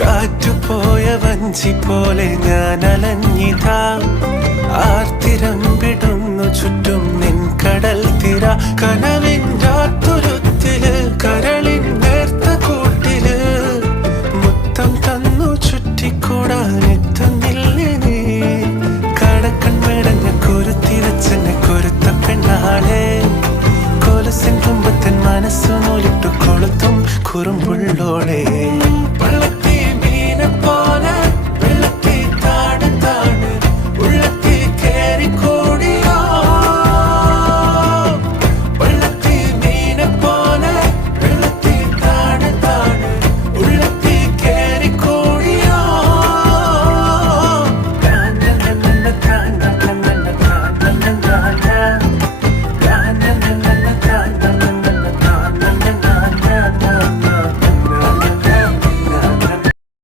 കാറ്റുപോയ വഞ്ചി പോലെ ഞാൻ അലഞ്ഞിതാ, ആർത്തിരമ്പിടുന്നു ചുറ്റും നിൻ കടൽ തിര. കനവിൻ രാത്തുരുത്തില് കരളിൻ